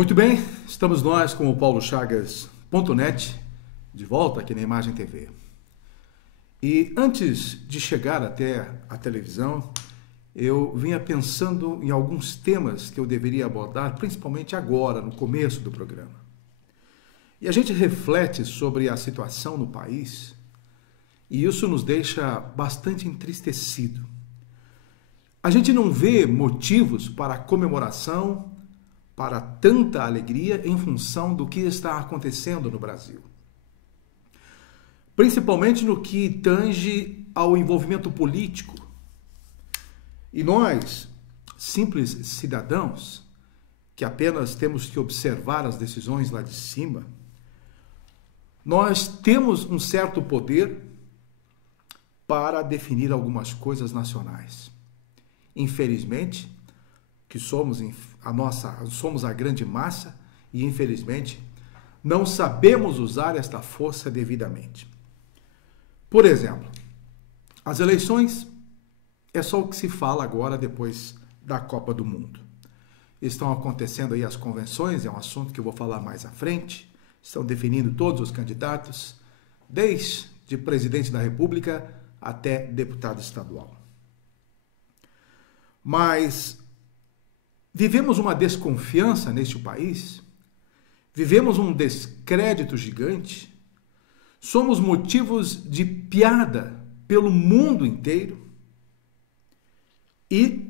Muito bem, estamos nós com o paulochagas.net de volta aqui na Imagem TV. E antes de chegar até a televisão, eu vinha pensando em alguns temas que eu deveria abordar, principalmente agora, no começo do programa. E a gente reflete sobre a situação no país e isso nos deixa bastante entristecido. A gente não vê motivos para comemoração, para tanta alegria em função do que está acontecendo no Brasil. Principalmente no que tange ao envolvimento político. E nós, simples cidadãos, que apenas temos que observar as decisões lá de cima, nós temos um certo poder para definir algumas coisas nacionais. Infelizmente, que somos a grande massa e, infelizmente, não sabemos usar esta força devidamente. Por exemplo, as eleições é só o que se fala agora depois da Copa do Mundo. Estão acontecendo aí as convenções, é um assunto que eu vou falar mais à frente. Estão definindo todos os candidatos, desde presidente da República até deputado estadual. Mas vivemos uma desconfiança neste país, vivemos um descrédito gigante, somos motivos de piada pelo mundo inteiro e,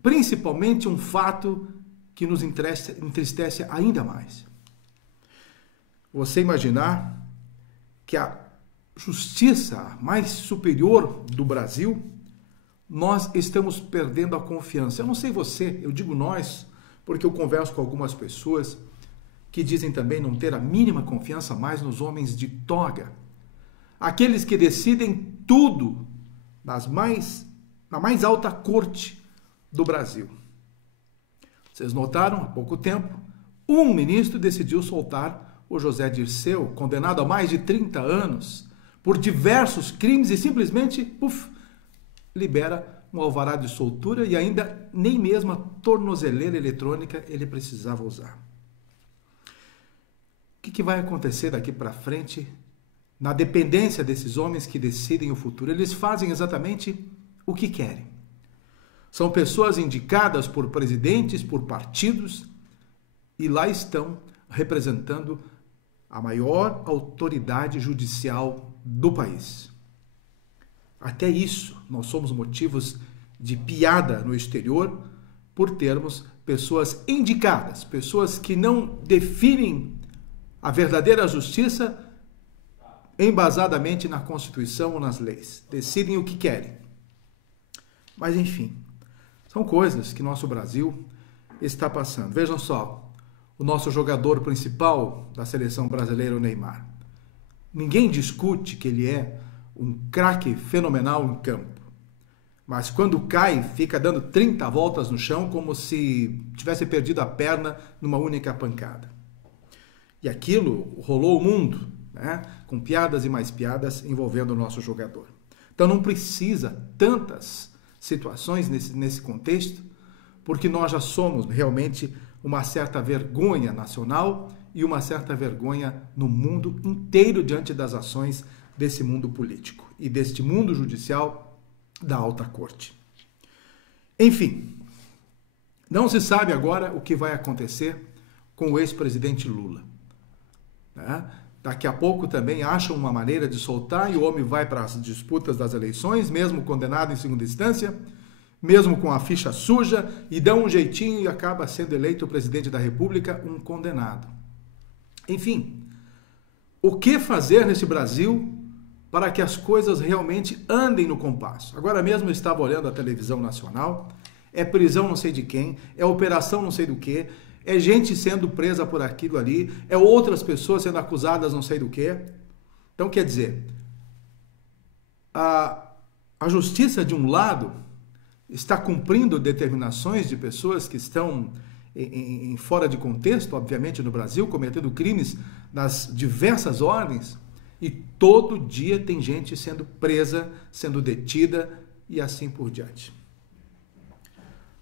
principalmente, um fato que nos entristece ainda mais. Você imaginar que a justiça mais superior do Brasil, nós estamos perdendo a confiança. Eu não sei você, eu digo nós, porque eu converso com algumas pessoas que dizem também não ter a mínima confiança mais nos homens de toga. Aqueles que decidem tudo na mais alta corte do Brasil. Vocês notaram, há pouco tempo, um ministro decidiu soltar o José Dirceu, condenado a mais de 30 anos por diversos crimes e simplesmente, libera um alvará de soltura e ainda nem mesmo a tornozeleira eletrônica ele precisava usar. O que vai acontecer daqui para frente na dependência desses homens que decidem o futuro? Eles fazem exatamente o que querem. São pessoas indicadas por presidentes, por partidos, e lá estão representando a maior autoridade judicial do país. Até isso, nós somos motivos de piada no exterior por termos pessoas indicadas, pessoas que não definem a verdadeira justiça embasadamente na Constituição ou nas leis. Decidem o que querem. Mas, enfim, são coisas que nosso Brasil está passando. Vejam só, o nosso jogador principal da seleção brasileira, o Neymar. Ninguém discute que ele é um craque fenomenal em campo. Mas quando cai, fica dando 30 voltas no chão como se tivesse perdido a perna numa única pancada. E aquilo rolou o mundo, né? Com piadas e mais piadas envolvendo o nosso jogador. Então não precisa tantas situações nesse contexto, porque nós já somos realmente uma certa vergonha nacional e uma certa vergonha no mundo inteiro diante das ações desse mundo político e deste mundo judicial da alta corte. Enfim, não se sabe agora o que vai acontecer com o ex-presidente Lula. Né? Daqui a pouco também acham uma maneira de soltar e o homem vai para as disputas das eleições, mesmo condenado em segunda instância, mesmo com a ficha suja, e dão um jeitinho e acaba sendo eleito o presidente da República, um condenado. Enfim, o que fazer nesse Brasil para que as coisas realmente andem no compasso? Agora mesmo eu estava olhando a televisão nacional, é prisão não sei de quem, é operação não sei do que, é gente sendo presa por aquilo ali, é outras pessoas sendo acusadas não sei do que. Então, quer dizer, a justiça, de um lado, está cumprindo determinações de pessoas que estão em fora de contexto, obviamente, no Brasil, cometendo crimes nas diversas ordens, e todo dia tem gente sendo presa, sendo detida e assim por diante.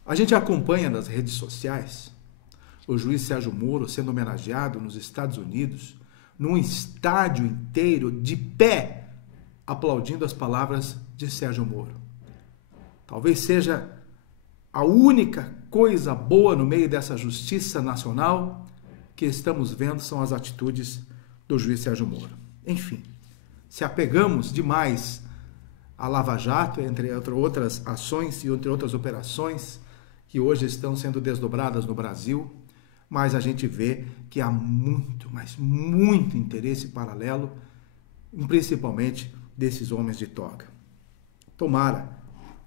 A gente acompanha nas redes sociais o juiz Sérgio Moro sendo homenageado nos Estados Unidos, num estádio inteiro de pé, aplaudindo as palavras de Sérgio Moro. Talvez seja a única coisa boa no meio dessa justiça nacional que estamos vendo são as atitudes do juiz Sérgio Moro. Enfim, se apegamos demais à Lava Jato, entre outras ações e entre outras operações que hoje estão sendo desdobradas no Brasil, mas a gente vê que há muito, mas muito interesse paralelo, principalmente desses homens de toga. Tomara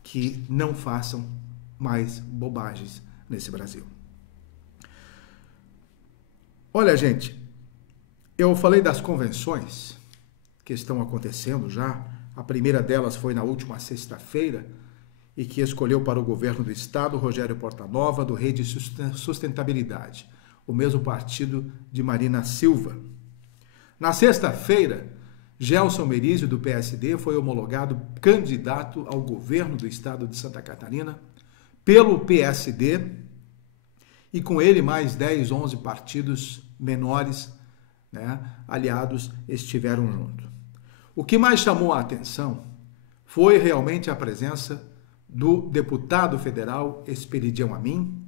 que não façam mais bobagens nesse Brasil. Olha, gente, eu falei das convenções que estão acontecendo já. A primeira delas foi na última sexta-feira e que escolheu para o governo do estado Rogério Portanova, do Rede Sustentabilidade, o mesmo partido de Marina Silva. Na sexta-feira, Gelson Merizio, do PSD, foi homologado candidato ao governo do estado de Santa Catarina pelo PSD e com ele mais 10, 11 partidos menores, né, aliados, estiveram junto. O que mais chamou a atenção foi realmente a presença do deputado federal Esperidião Amin,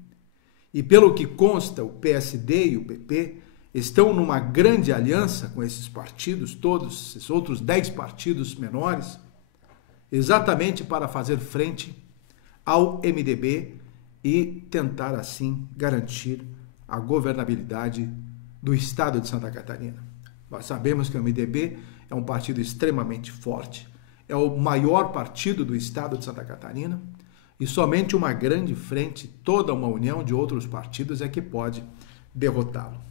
e pelo que consta, o PSD e o PP estão numa grande aliança com esses partidos, todos esses outros 10 partidos menores, exatamente para fazer frente ao MDB e tentar, assim, garantir a governabilidade do estado de Santa Catarina. Nós sabemos que o MDB é um partido extremamente forte, é o maior partido do estado de Santa Catarina e somente uma grande frente, toda uma união de outros partidos é que pode derrotá-lo.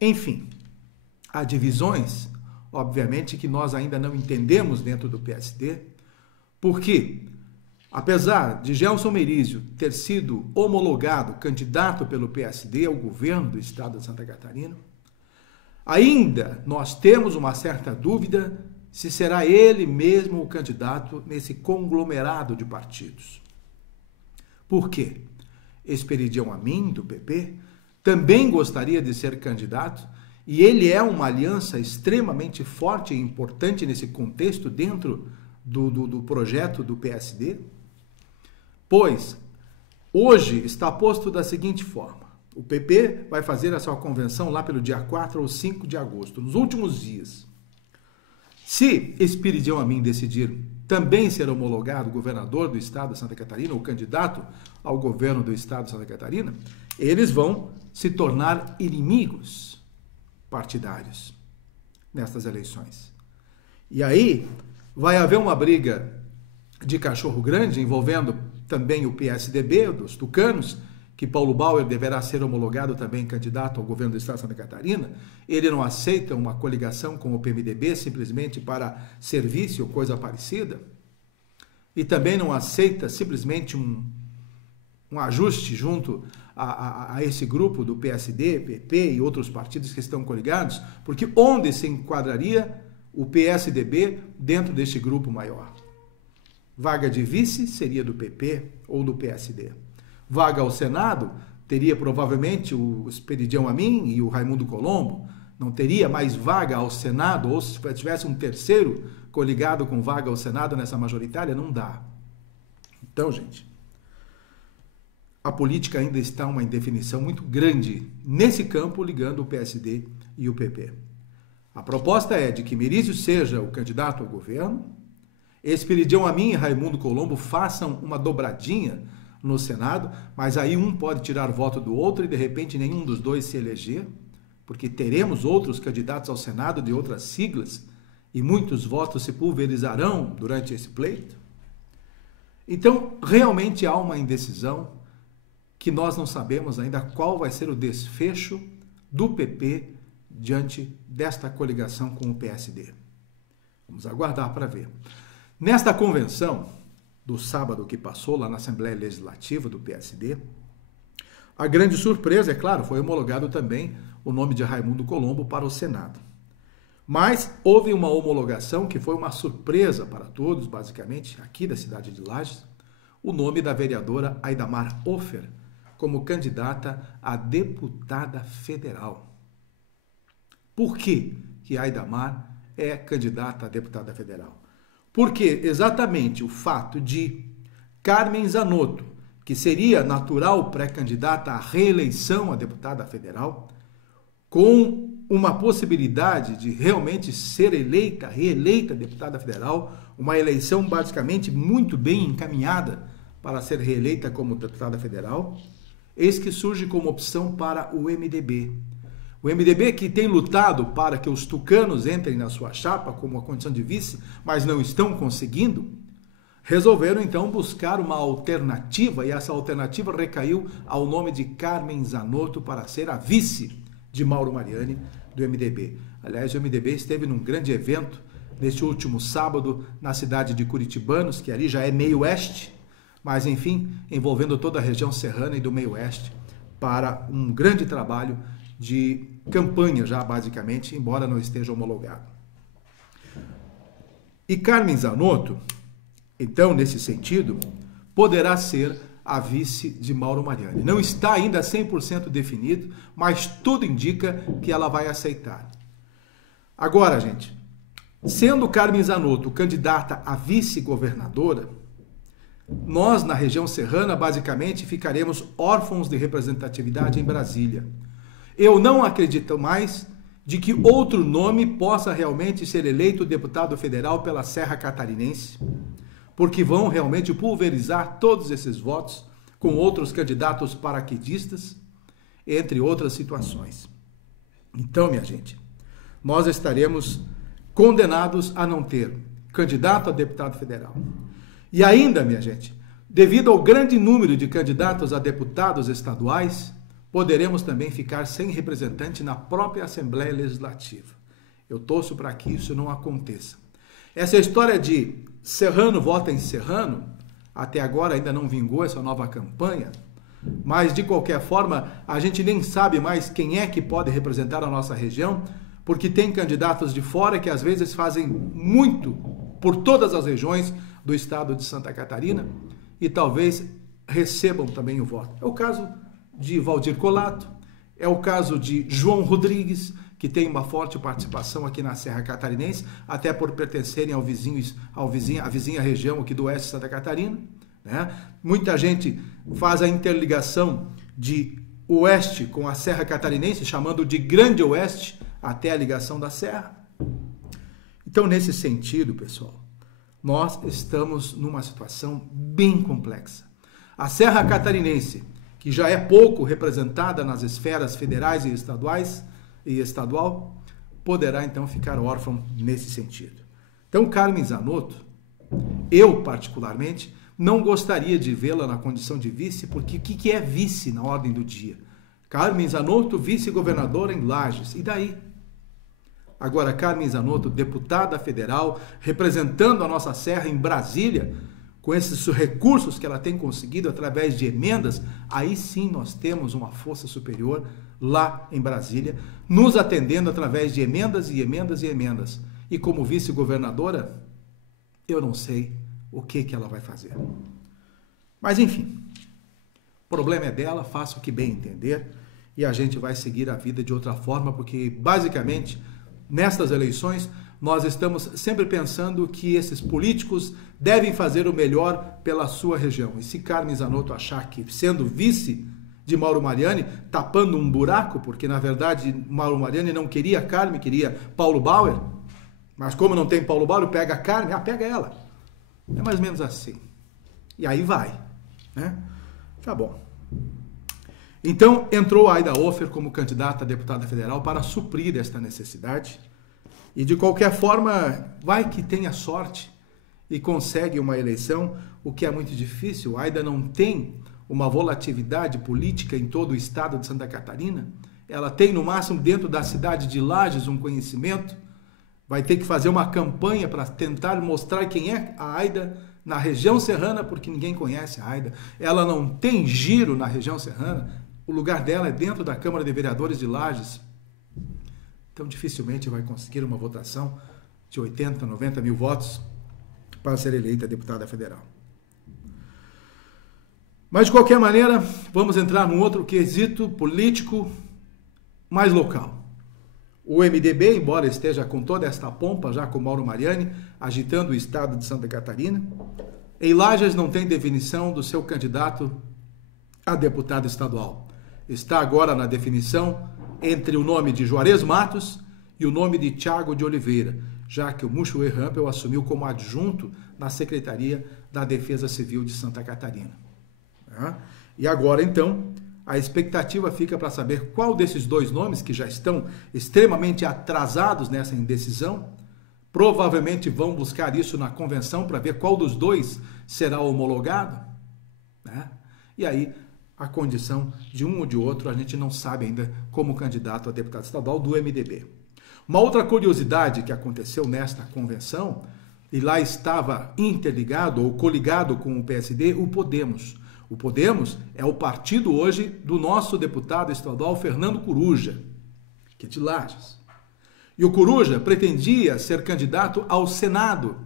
Enfim, há divisões, obviamente, que nós ainda não entendemos dentro do PSD, porque, apesar de Gelson Merizio ter sido homologado candidato pelo PSD ao governo do estado de Santa Catarina, ainda nós temos uma certa dúvida se será ele mesmo o candidato nesse conglomerado de partidos. Por quê? Esperidião Amin, do PP, também gostaria de ser candidato e ele é uma aliança extremamente forte e importante nesse contexto dentro do projeto do PSD, pois hoje está posto da seguinte forma: o PP vai fazer a sua convenção lá pelo dia 4 ou 5 de agosto, nos últimos dias. Se Esperidião Amin decidir também ser homologado governador do estado de Santa Catarina, ou candidato ao governo do estado de Santa Catarina, eles vão se tornar inimigos partidários nestas eleições. E aí vai haver uma briga de cachorro grande envolvendo também o PSDB, dos tucanos, que Paulo Bauer deverá ser homologado também candidato ao governo do estado de Santa Catarina. Ele não aceita uma coligação com o PMDB simplesmente para serviço ou coisa parecida. E também não aceita simplesmente um ajuste junto a esse grupo do PSD, PP e outros partidos que estão coligados, porque onde se enquadraria o PSDB dentro deste grupo maior? Vaga de vice seria do PP ou do PSD. Vaga ao Senado teria provavelmente o Esperidião Amin e o Raimundo Colombo. Não teria mais vaga ao Senado, ou se tivesse um terceiro coligado com vaga ao Senado nessa majoritária, não dá. Então, gente, a política ainda está uma indefinição muito grande nesse campo, ligando o PSD e o PP. A proposta é de que Merizio seja o candidato ao governo, Esperidião Amin e Raimundo Colombo façam uma dobradinha no Senado, mas aí um pode tirar voto do outro e de repente nenhum dos dois se eleger, porque teremos outros candidatos ao Senado de outras siglas e muitos votos se pulverizarão durante esse pleito. Então, realmente há uma indecisão que nós não sabemos ainda qual vai ser o desfecho do PP diante desta coligação com o PSD. Vamos aguardar para ver. Nesta convenção do sábado que passou lá na Assembleia Legislativa do PSD, a grande surpresa, é claro, foi homologado também o nome de Raimundo Colombo para o Senado. Mas houve uma homologação que foi uma surpresa para todos, basicamente, aqui da cidade de Lages, o nome da vereadora Aidamar Ofer, como candidata a deputada federal. Por que Aida Mar é candidata a deputada federal? Porque exatamente o fato de Carmen Zanotto, que seria natural pré-candidata à reeleição a deputada federal, com uma possibilidade de realmente ser reeleita deputada federal, uma eleição basicamente muito bem encaminhada para ser reeleita como deputada federal, eis que surge como opção para o MDB. O MDB, que tem lutado para que os tucanos entrem na sua chapa como a condição de vice, mas não estão conseguindo, resolveram então buscar uma alternativa, e essa alternativa recaiu ao nome de Carmen Zanotto para ser a vice de Mauro Mariani, do MDB. Aliás, o MDB esteve num grande evento neste último sábado na cidade de Curitibanos, que ali já é meio oeste, mas enfim, envolvendo toda a região serrana e do meio oeste, para um grande trabalho de campanha já basicamente, embora não esteja homologado. E Carmen Zanotto, então, nesse sentido, poderá ser a vice de Mauro Mariani. Não está ainda 100% definido, mas tudo indica que ela vai aceitar. Agora, gente, sendo Carmen Zanotto candidata a vice-governadora, nós, na região serrana, basicamente ficaremos órfãos de representatividade em Brasília. Eu não acredito mais de que outro nome possa realmente ser eleito deputado federal pela Serra Catarinense, porque vão realmente pulverizar todos esses votos com outros candidatos paraquedistas, entre outras situações. Então, minha gente, nós estaremos condenados a não ter candidato a deputado federal. E ainda, minha gente, devido ao grande número de candidatos a deputados estaduais, poderemos também ficar sem representante na própria Assembleia Legislativa. Eu torço para que isso não aconteça. Essa história de serrano vota em serrano, até agora ainda não vingou essa nova campanha, mas de qualquer forma a gente nem sabe mais quem é que pode representar a nossa região, porque tem candidatos de fora que às vezes fazem muito por todas as regiões do estado de Santa Catarina e talvez recebam também o voto. É o caso de Valdir Colato, é o caso de João Rodrigues, que tem uma forte participação aqui na Serra Catarinense, até por pertencerem à vizinha região aqui do oeste de Santa Catarina, né? Muita gente faz a interligação de oeste com a Serra Catarinense, chamando de Grande Oeste, até a ligação da Serra. Então, nesse sentido, pessoal, nós estamos numa situação bem complexa. A Serra Catarinense, que já é pouco representada nas esferas federais e estadual, poderá então ficar órfão nesse sentido. Então, Carmen Zanotto, eu particularmente, não gostaria de vê-la na condição de vice, porque o que é vice na ordem do dia? Carmen Zanotto, vice-governadora em Lages, e daí? Agora, Carmen Zanotto, deputada federal, representando a nossa serra em Brasília, com esses recursos que ela tem conseguido através de emendas, aí sim nós temos uma força superior lá em Brasília, nos atendendo através de emendas e emendas e emendas. E como vice-governadora, eu não sei o que ela vai fazer. Mas enfim, o problema é dela, faça o que bem entender e a gente vai seguir a vida de outra forma, porque basicamente nestas eleições nós estamos sempre pensando que esses políticos devem fazer o melhor pela sua região. E se Carmen Zanotto achar que sendo vice de Mauro Mariani, tapando um buraco, porque na verdade Mauro Mariani não queria Carmen, queria Paulo Bauer, mas como não tem Paulo Bauer, pega a Carmen, pega ela. É mais ou menos assim. E aí vai, né? Tá bom. Então, entrou a Aida Ofer como candidata a deputada federal para suprir esta necessidade. E, de qualquer forma, vai que tenha sorte e consegue uma eleição, o que é muito difícil. A Aida não tem uma volatilidade política em todo o estado de Santa Catarina. Ela tem, no máximo, dentro da cidade de Lages, um conhecimento. Vai ter que fazer uma campanha para tentar mostrar quem é a Aida na região serrana, porque ninguém conhece a Aida. Ela não tem giro na região serrana. O lugar dela é dentro da Câmara de Vereadores de Lages. Então, dificilmente vai conseguir uma votação de 80, 90 mil votos para ser eleita deputada federal. Mas, de qualquer maneira, vamos entrar num outro quesito político mais local. O MDB, embora esteja com toda esta pompa, já com Mauro Mariani, agitando o estado de Santa Catarina, em Lages não tem definição do seu candidato a deputado estadual. Está agora na definição entre o nome de Juarez Matos e o nome de Thiago de Oliveira, já que o Muxuê Rampel assumiu como adjunto na Secretaria da Defesa Civil de Santa Catarina. E agora, então, a expectativa fica para saber qual desses dois nomes, que já estão extremamente atrasados nessa indecisão, provavelmente vão buscar isso na convenção para ver qual dos dois será homologado, né? E aí, a condição de um ou de outro, a gente não sabe ainda como candidato a deputado estadual do MDB. Uma outra curiosidade que aconteceu nesta convenção, e lá estava interligado ou coligado com o PSD, o Podemos. O Podemos é o partido hoje do nosso deputado estadual Fernando Coruja, que é de Lages. E o Coruja pretendia ser candidato ao Senado.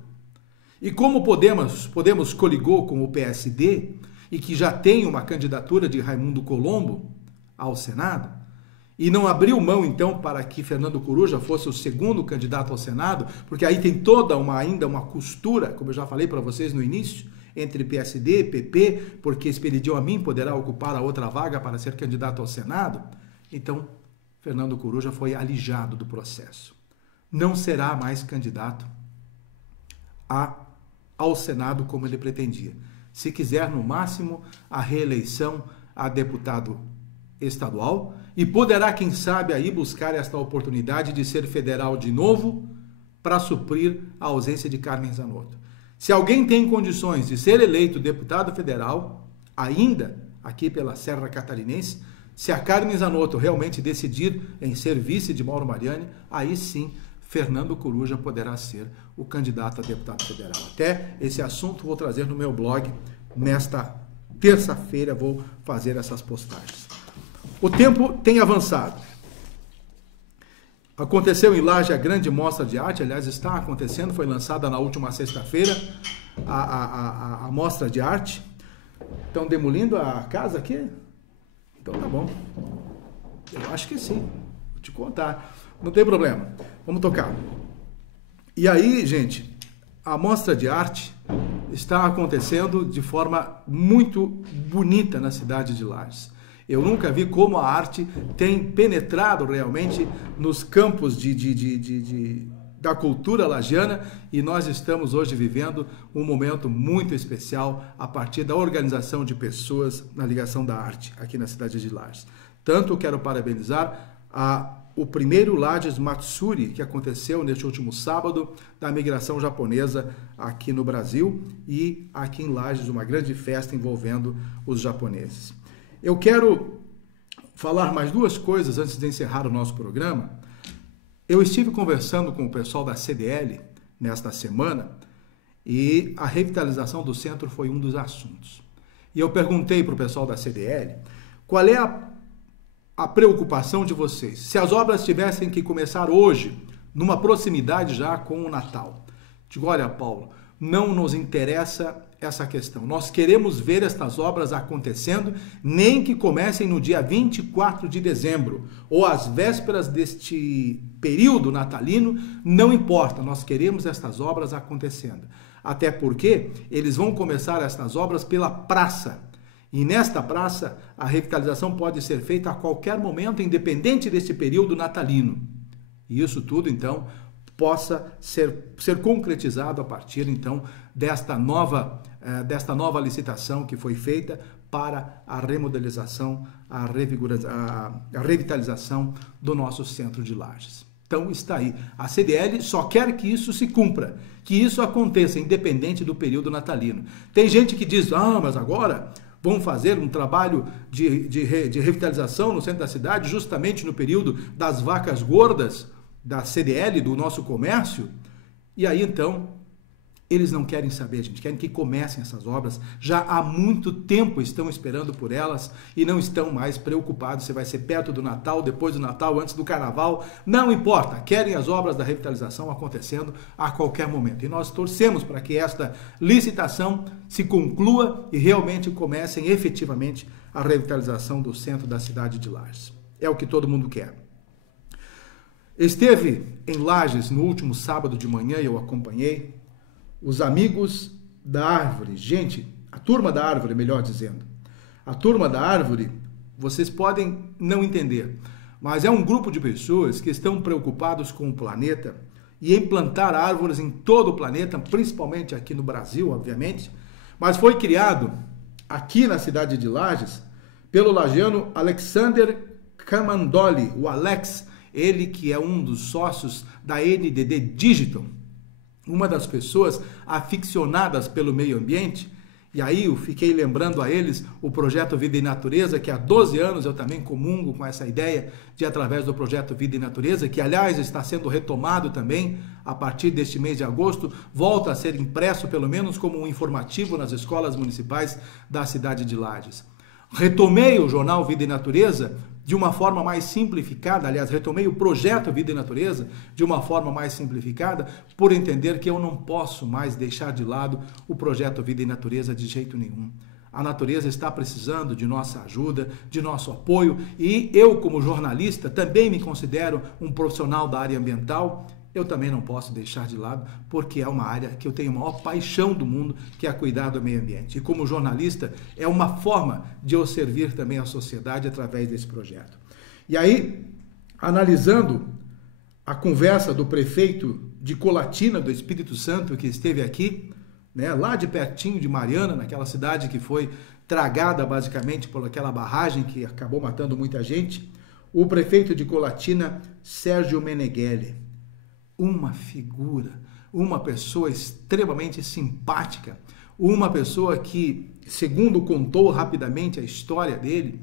E como o Podemos coligou com o PSD e que já tem uma candidatura de Raimundo Colombo ao Senado, e não abriu mão, então, para que Fernando Coruja fosse o segundo candidato ao Senado, porque aí tem toda ainda uma costura, como eu já falei para vocês no início, entre PSD e PP, porque Esperidião Amin poderá ocupar a outra vaga para ser candidato ao Senado. Então, Fernando Coruja foi alijado do processo. Não será mais candidato ao Senado como ele pretendia. Se quiser, no máximo, a reeleição a deputado estadual e poderá, quem sabe, aí buscar esta oportunidade de ser federal de novo para suprir a ausência de Carmen Zanotto. Se alguém tem condições de ser eleito deputado federal, ainda aqui pela Serra Catarinense, se a Carmen Zanotto realmente decidir em ser vice de Mauro Mariani, aí sim Fernando Coruja poderá ser o candidato a deputado federal. Até esse assunto vou trazer no meu blog nesta terça-feira, vou fazer essas postagens. O tempo tem avançado. Aconteceu em Lages a grande mostra de arte, aliás, está acontecendo, foi lançada na última sexta-feira a mostra de arte. Estão demolindo a casa aqui? Então tá bom. Eu acho que sim, vou te contar. Não tem problema, vamos tocar. E aí, gente, a mostra de arte está acontecendo de forma muito bonita na cidade de Lages. Eu nunca vi como a arte tem penetrado realmente nos campos da cultura lagiana, e nós estamos hoje vivendo um momento muito especial a partir da organização de pessoas na ligação da arte aqui na cidade de Lages. Tanto quero parabenizar o primeiro Lages Matsuri, que aconteceu neste último sábado, da migração japonesa aqui no Brasil, e aqui em Lages uma grande festa envolvendo os japoneses. Eu quero falar mais duas coisas antes de encerrar o nosso programa. Eu estive conversando com o pessoal da CDL nesta semana e a revitalização do centro foi um dos assuntos. E eu perguntei para o pessoal da CDL qual é a preocupação de vocês. Se as obras tivessem que começar hoje, numa proximidade já com o Natal. Digo, olha, Paulo, não nos interessa essa questão. Nós queremos ver estas obras acontecendo, nem que comecem no dia 24 de dezembro, ou às vésperas deste período natalino, não importa, nós queremos estas obras acontecendo. Até porque eles vão começar estas obras pela praça, e nesta praça a revitalização pode ser feita a qualquer momento, independente deste período natalino. E isso tudo, então, possa ser concretizado a partir, então, desta nova licitação que foi feita para a remodelização, a revitalização do nosso centro de Lages. Então, está aí. A CDL só quer que isso se cumpra, que isso aconteça, independente do período natalino. Tem gente que diz, mas agora vão fazer um trabalho de revitalização no centro da cidade, justamente no período das vacas gordas, da CDL, do nosso comércio. E aí, então, Eles não querem saber, gente, querem que comecem essas obras. Já há muito tempo estão esperando por elas e não estão mais preocupados se vai ser perto do Natal, depois do Natal, antes do Carnaval. Não importa, querem as obras da revitalização acontecendo a qualquer momento. E nós torcemos para que esta licitação se conclua e realmente comecem efetivamente a revitalização do centro da cidade de Lages. É o que todo mundo quer. Esteve em Lages no último sábado de manhã e eu acompanhei os amigos da Árvore. Gente, a turma da Árvore, melhor dizendo. A turma da Árvore, vocês podem não entender, mas é um grupo de pessoas que estão preocupados com o planeta e em plantar árvores em todo o planeta, principalmente aqui no Brasil, obviamente, mas foi criado aqui na cidade de Lages pelo lagiano Alexander Camandoli, o Alex, ele que é um dos sócios da NDD Digital, uma das pessoas aficionadas pelo meio ambiente. E aí eu fiquei lembrando a eles o projeto Vida e Natureza, que há 12 anos eu também comungo com essa ideia de, através do projeto Vida e Natureza, que aliás está sendo retomado também a partir deste mês de agosto, volta a ser impresso pelo menos como um informativo nas escolas municipais da cidade de Lages. Retomei o jornal Vida e Natureza de uma forma mais simplificada, aliás, retomei o projeto Vida e Natureza de uma forma mais simplificada, por entender que eu não posso mais deixar de lado o projeto Vida e Natureza de jeito nenhum. A natureza está precisando de nossa ajuda, de nosso apoio, e eu, como jornalista, também me considero um profissional da área ambiental. Eu também não posso deixar de lado, porque é uma área que eu tenho a maior paixão do mundo, que é cuidar do meio ambiente. E como jornalista, é uma forma de eu servir também à sociedade através desse projeto. E aí, analisando a conversa do prefeito de Colatina, do Espírito Santo, que esteve aqui, né, lá de pertinho de Mariana, naquela cidade que foi tragada basicamente por aquela barragem que acabou matando muita gente, o prefeito de Colatina, Sérgio Meneghelli. Uma figura, uma pessoa extremamente simpática, uma pessoa que, segundo contou rapidamente a história dele,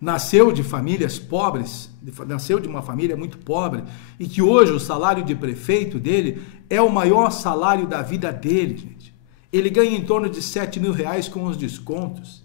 nasceu de famílias pobres, nasceu de uma família muito pobre, e que hoje o salário de prefeito dele é o maior salário da vida dele, gente. Ele ganha em torno de R$7.000 com os descontos.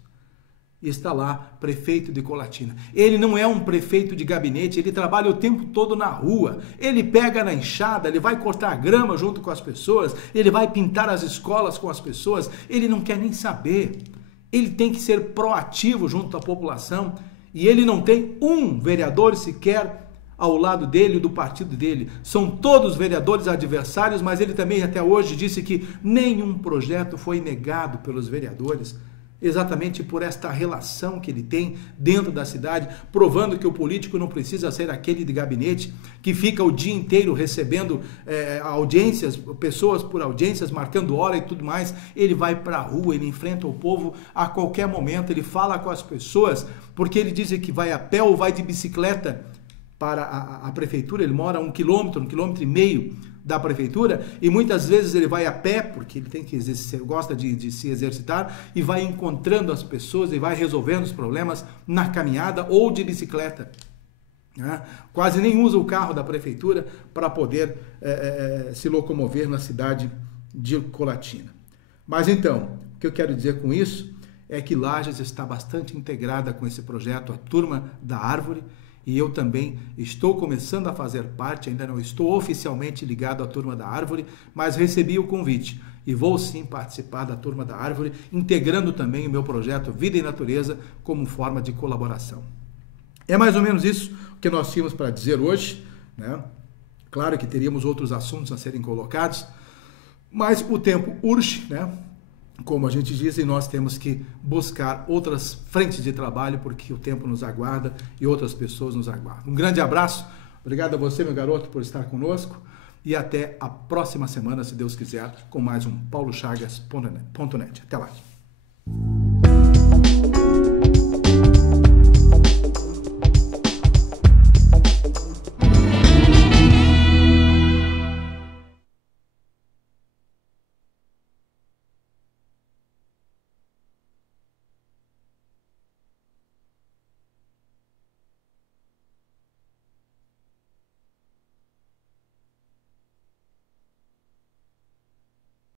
E está lá, prefeito de Colatina. Ele não é um prefeito de gabinete, ele trabalha o tempo todo na rua, ele pega na enxada, ele vai cortar grama junto com as pessoas, ele vai pintar as escolas com as pessoas, ele não quer nem saber. Ele tem que ser proativo junto à população, e ele não tem um vereador sequer ao lado dele, do partido dele. São todos vereadores adversários, mas ele também até hoje disse que nenhum projeto foi negado pelos vereadores, exatamente por esta relação que ele tem dentro da cidade, provando que o político não precisa ser aquele de gabinete que fica o dia inteiro recebendo audiências, pessoas por audiências, marcando hora e tudo mais. Ele vai para a rua, ele enfrenta o povo a qualquer momento, ele fala com as pessoas, porque ele diz que vai a pé ou vai de bicicleta para a prefeitura. Ele mora 1 quilômetro, 1,5 quilômetros da prefeitura, e muitas vezes ele vai a pé, porque ele tem que gosta de se exercitar, e vai encontrando as pessoas e vai resolvendo os problemas na caminhada ou de bicicleta. Né? Quase nem usa o carro da prefeitura para poder se locomover na cidade de Colatina. Mas então, o que eu quero dizer com isso é que Lages está bastante integrada com esse projeto, a Turma da Árvore, e eu também estou começando a fazer parte, ainda não estou oficialmente ligado à Turma da Árvore, mas recebi o convite e vou sim participar da Turma da Árvore, integrando também o meu projeto Vida e Natureza como forma de colaboração. É mais ou menos isso que nós tínhamos para dizer hoje, né? Claro que teríamos outros assuntos a serem colocados, mas o tempo urge, né? Como a gente diz, e nós temos que buscar outras frentes de trabalho, porque o tempo nos aguarda e outras pessoas nos aguardam. Um grande abraço, obrigado a você, meu garoto, por estar conosco, e até a próxima semana, se Deus quiser, com mais um paulochagas.net. Até lá.